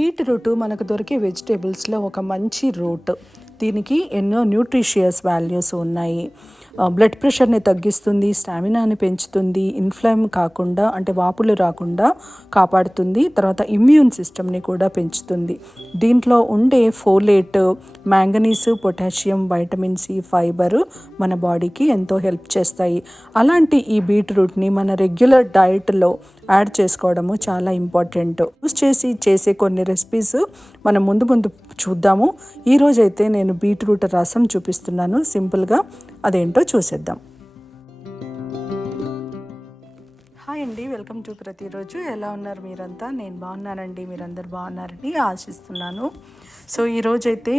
Beetroot మనకు దొరికే వెజిటేబుల్స్లో ఒక మంచి రూట్. దీనికి ఎన్నో న్యూట్రిషియస్ వాల్యూస్ ఉన్నాయి. బ్లడ్ ప్రెషర్ని తగ్గిస్తుంది, స్టామినాని పెంచుతుంది, ఇన్ఫ్లేమ్ కాకుండా అంటే వాపులు రాకుండా కాపాడుతుంది, తర్వాత ఇమ్యూన్ సిస్టమ్ని కూడా పెంచుతుంది. దీంట్లో ఉండే folate, manganese, potassium, vitamin C, fibre మన బాడీకి ఎంతో హెల్ప్ చేస్తాయి. అలాంటి ఈ బీట్రూట్ని మన రెగ్యులర్ డైట్లో యాడ్ చేసుకోవడము చాలా ఇంపార్టెంట్. యూస్ చేసే కొన్ని రెసిపీస్ మనం ముందు చూద్దాము. ఈరోజైతే నేను బీట్రూట్ రసం చూపిస్తున్నాను సింపుల్గా, అదేంటో చూసేద్దాం. హాయ్ అండి, వెల్కమ్ టు ప్రతిరోజు. ఎలా ఉన్నారు మీరంతా? నేను బాగున్నానండి, మీరందరు బాగున్నారని ఆశిస్తున్నాను. సో ఈరోజైతే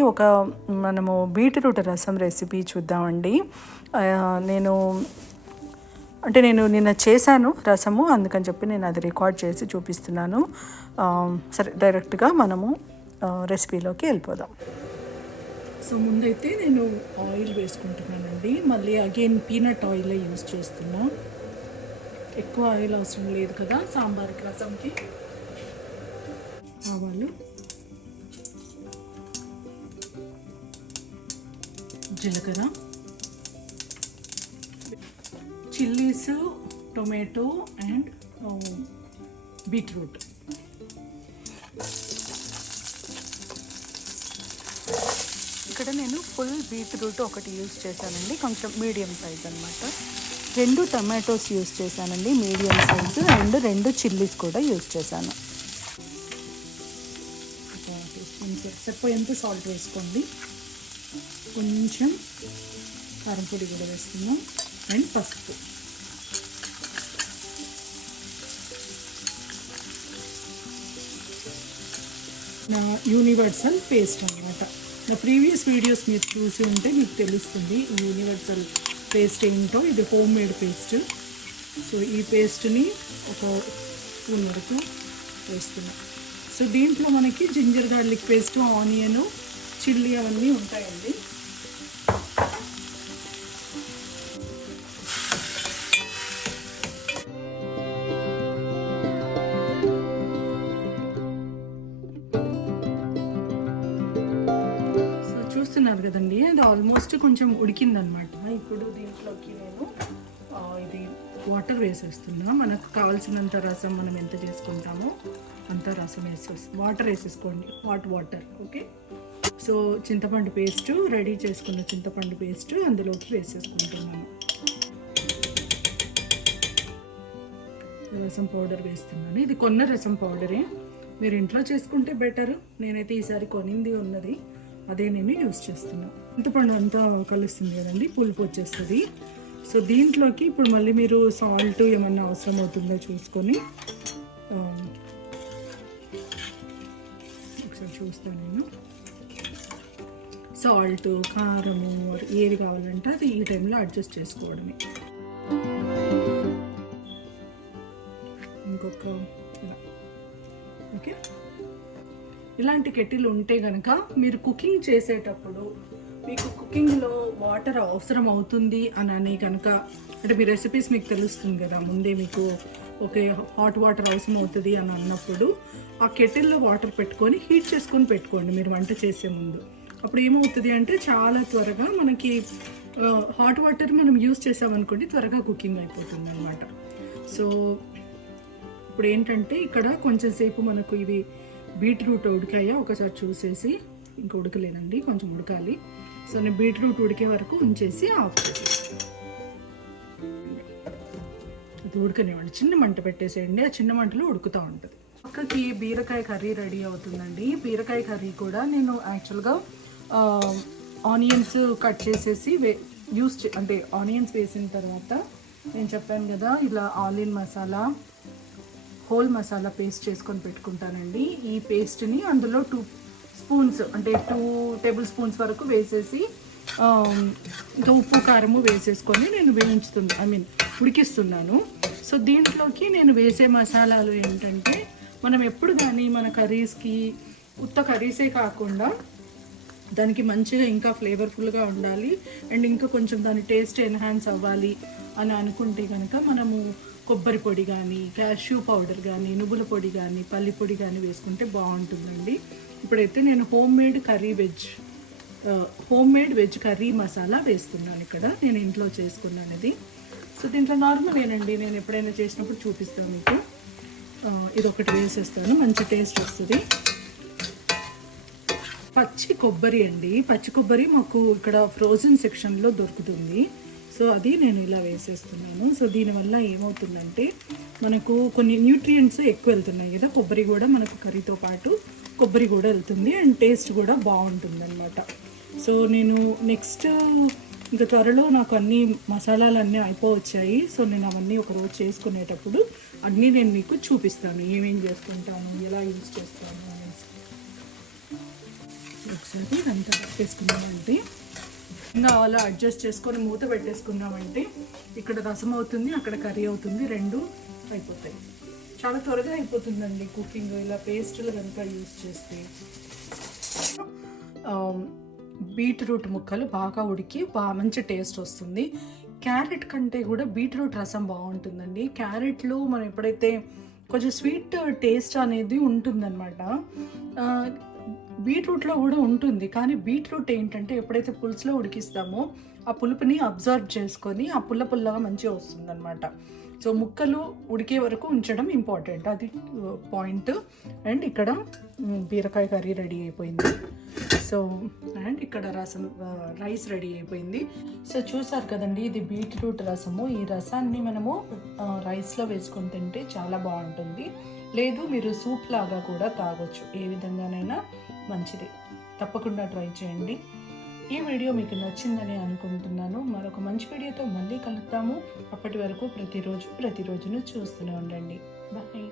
మనము బీట్రూట్ రసం రెసిపీ చూద్దామండి. నేను నిన్న చేశాను రసము, అందుకని చెప్పి నేను అది రికార్డ్ చేసి చూపిస్తున్నాను. సరే, డైరెక్ట్గా మనము రెసిపీలోకి వెళ్ళిపోదాం. సో ముందైతే నేను ఆయిల్ వేసుకుంటున్నానండి. మళ్ళీ అగైన్ పీనట్ ఆయిల్ యూజ్ చేస్తున్నా. ఎక్కువ ఆయిల్ అవసరం లేదు కదా సాంబార్కి, రసంకి. ఆవాలు, జీలకర్ర, చిల్లీస్, టొమాటో అండ్ బీట్రూట్. ఇక్కడ నేను ఫుల్ బీట్రూట్ ఒకటి యూజ్ చేశానండి, కొంచెం మీడియం సైజ్ అనమాట. 2 టమాటోస్ యూజ్ చేశానండి, మీడియం సైజు, అండ్ 2 చిల్లీస్ కూడా యూజ్ చేశాను. సరిపోయేంత సాల్ట్ వేసుకోండి. కొంచెం కారం పొడి కూడా వేస్తున్నాం అండ్ పసుపు. నా యూనివర్సల్ పేస్ట్ అనమాట. నా ప్రీవియస్ వీడియోస్ మీరు చూసి ఉంటే మీకు తెలుస్తుంది యూనివర్సల్ పేస్ట్ ఏంటో. ఇది హోమ్ మేడ్ పేస్ట్. సో ఈ పేస్ట్ని ఒక స్పూన్ వరకు వేస్తున్నాం. సో దీంట్లో మనకి ginger garlic paste, onion, chilli అవన్నీ ఉంటాయండి. చూస్తున్నారు కదండి, అది ఆల్మోస్ట్ కొంచెం ఉడికిందనమాట. ఇప్పుడు దీంట్లోకి నేను ఇది వాటర్ వేసేస్తున్నా. మనకు కావాల్సినంత రసం మనం ఎంత చేసుకుంటామో అంత రసం వాటర్ వేసేసుకోండి, హాట్ వాటర్. ఓకే. సో చింతపండు పేస్ట్, రెడీ చేసుకున్న చింతపండు పేస్ట్ అందులోకి వేసేసుకుంటున్నాను. రసం పౌడర్ వేస్తున్నాను. ఇది కొన్న రసం పౌడరే, మీరు ఇంట్లో చేసుకుంటే బెటర్. నేనైతే ఈసారి కొనింది ఉన్నది, అదే నేను యూజ్ చేస్తున్నాను. చింతపండు అంతా కలుస్తుంది కదండి, పులుపు వచ్చేస్తుంది. సో దీంట్లోకి ఇప్పుడు మళ్ళీ మీరు సాల్ట్ ఏమన్నా అవసరం అవుతుందో చూసుకొని ఒకసారి చూస్తాను నేను. సాల్ట్, కారము ఏది కావాలంటే అది ఈ టైంలో అడ్జస్ట్ చేసుకోవడమే. ఇంకొక ఓకే. ఇలాంటి కెటిల్ ఉంటే కనుక మీరు కుకింగ్ చేసేటప్పుడు మీకు కుకింగ్లో వాటర్ అవసరం అవుతుంది అని కనుక, అంటే మీ రెసిపీస్ మీకు తెలుస్తుంది కదా ముందే, మీకు ఓకే హాట్ వాటర్ అవసరం అవుతుంది అని అన్నప్పుడు ఆ కెటిల్లో వాటర్ పెట్టుకొని హీట్ చేసుకొని పెట్టుకోండి మీరు వంట చేసే ముందు. అప్పుడు ఏమవుతుంది అంటే చాలా త్వరగా మనకి హాట్ వాటర్ మనం యూజ్ చేసామనుకోండి, త్వరగా కుకింగ్ అయిపోతుంది అనమాట. సో ఇప్పుడు ఏంటంటే ఇక్కడ కొంచెం సేపు మనకు ఇవి బీట్రూట్ ఉడికాయా ఒకసారి చూసేసి, ఇంకా ఉడకలేనండి, కొంచెం ఉడకాలి. సో నేను బీట్రూట్ ఉడికే వరకు ఉంచేసి ఆఫ్ చేసేసి ఇది ఉడకనివ్వండి. చిన్న మంట పెట్టేసేయండి, ఆ చిన్న మంటలో ఉడుకుతూ ఉంటుంది. పక్కకి బీరకాయ కర్రీ రెడీ అవుతుందండి. బీరకాయ కర్రీ కూడా నేను యాక్చువల్గా ఆనియన్స్ కట్ చేసేసి అంటే ఆనియన్స్ వేసిన తర్వాత నేను చెప్పాను కదా ఇలా ఆలిన్ మసాలా, హోల్ మసాలా పేస్ట్ చేసుకొని పెట్టుకుంటానండి. ఈ పేస్ట్ని అందులో 2 స్పూన్స్ అంటే 2 టేబుల్ స్పూన్స్ వరకు వేసేసి ఇంకా ఉప్పు కారము వేసేసుకొని నేను ఉడికిస్తున్నాను. సో దీంట్లోకి నేను వేసే మసాలాలు ఏంటంటే, మనం ఎప్పుడు కానీ మన కర్రీస్కి ఉత్త కర్రీసే కాకుండా దానికి మంచిగా ఇంకా ఫ్లేవర్ఫుల్గా ఉండాలి అండ్ ఇంకా కొంచెం దాని టేస్ట్ ఎన్హాన్స్ అవ్వాలి అని అనుకుంటే కనుక మనము కొబ్బరి పొడి కానీ, క్యాష్యూ పౌడర్ కానీ, నువ్వుల పొడి కానీ, పల్లి పొడి కానీ వేసుకుంటే బాగుంటుందండి. ఇప్పుడైతే నేను home made veg curry masala వేస్తున్నాను. ఇక్కడ నేను ఇంట్లో చేసుకున్నాను ఇది. సో దీంట్లో నార్మల్ ఏనండి, నేను ఎప్పుడైనా చేసినప్పుడు చూపిస్తాను మీకు. ఇది ఒకటి వేసేస్తాను, మంచి టేస్ట్ వస్తుంది. పచ్చి కొబ్బరి అండి, పచ్చి కొబ్బరి మాకు ఇక్కడ ఫ్రోజన్ సెక్షన్లో దొరుకుతుంది. సో అది నేను ఇలా వేసేస్తున్నాను. సో దీనివల్ల ఏమవుతుందంటే మనకు కొన్ని న్యూట్రియంట్స్ ఎక్కువ వెళ్తున్నాయి కదా, కొబ్బరి కూడా మనకు కర్రీతో పాటు కొబ్బరి కూడా వెళ్తుంది అండ్ టేస్ట్ కూడా బాగుంటుంది అనమాట. సో నేను నెక్స్ట్ ఇంకా త్వరలో నాకు అన్ని మసాలాలు అన్నీ అయిపోవచ్చాయి. సో నేను అవన్నీ ఒకరోజు చేసుకునేటప్పుడు అన్నీ నేను మీకు చూపిస్తాను, ఏమేం చేసుకుంటాను, ఎలా యూజ్ చేస్తాను అనేసి. ఒకసారి ఇదంతా పెట్టేసుకున్నామంటే ఇంకా అలా అడ్జస్ట్ చేసుకొని మూత పెట్టేసుకున్నామంటే ఇక్కడ రసం అవుతుంది, అక్కడ కర్రీ అవుతుంది, రెండు అయిపోతాయి. చాలా త్వరగా అయిపోతుందండి కుకింగ్ ఇలా పేస్టులు కనుక యూజ్ చేస్తే. బీట్రూట్ ముక్కలు బాగా ఉడికి మంచి టేస్ట్ వస్తుంది. క్యారెట్ కంటే కూడా బీట్రూట్ రసం బాగుంటుందండి. క్యారెట్లో మనం ఎప్పుడైతే కొంచెం స్వీట్ టేస్ట్ అనేది ఉంటుందన్నమాట, బీట్రూట్లో కూడా ఉంటుంది. కానీ బీట్రూట్ ఏంటంటే ఎప్పుడైతే పులుసులో ఉడికిస్తామో ఆ పులుపుని అబ్జర్వ్ చేసుకొని ఆ పుల్లగా మంచిగా వస్తుందన్నమాట. సో ముక్కలు ఉడికే వరకు ఉంచడం ఇంపార్టెంట్, అది పాయింట్. అండ్ ఇక్కడ బీరకాయ కర్రీ రెడీ అయిపోయింది. సో అండ్ ఇక్కడ రైస్ రెడీ అయిపోయింది. సో చూసారు కదండి, ఇది బీట్రూట్ రసము. ఈ రసాన్ని మనము రైస్లో వేసుకొని తింటే చాలా బాగుంటుంది. లేదు మీరు సూప్ లాగా కూడా తాగొచ్చు, ఏ విధంగానైనా మంచిది. తప్పకుండా ట్రై చేయండి. ఈ వీడియో మీకు నచ్చిందని అనుకుంటున్నాను. మరొక మంచి వీడియోతో మళ్ళీ కలుద్దాము. అప్పటి వరకు ప్రతిరోజును చూస్తూనే ఉండండి. బాయ్.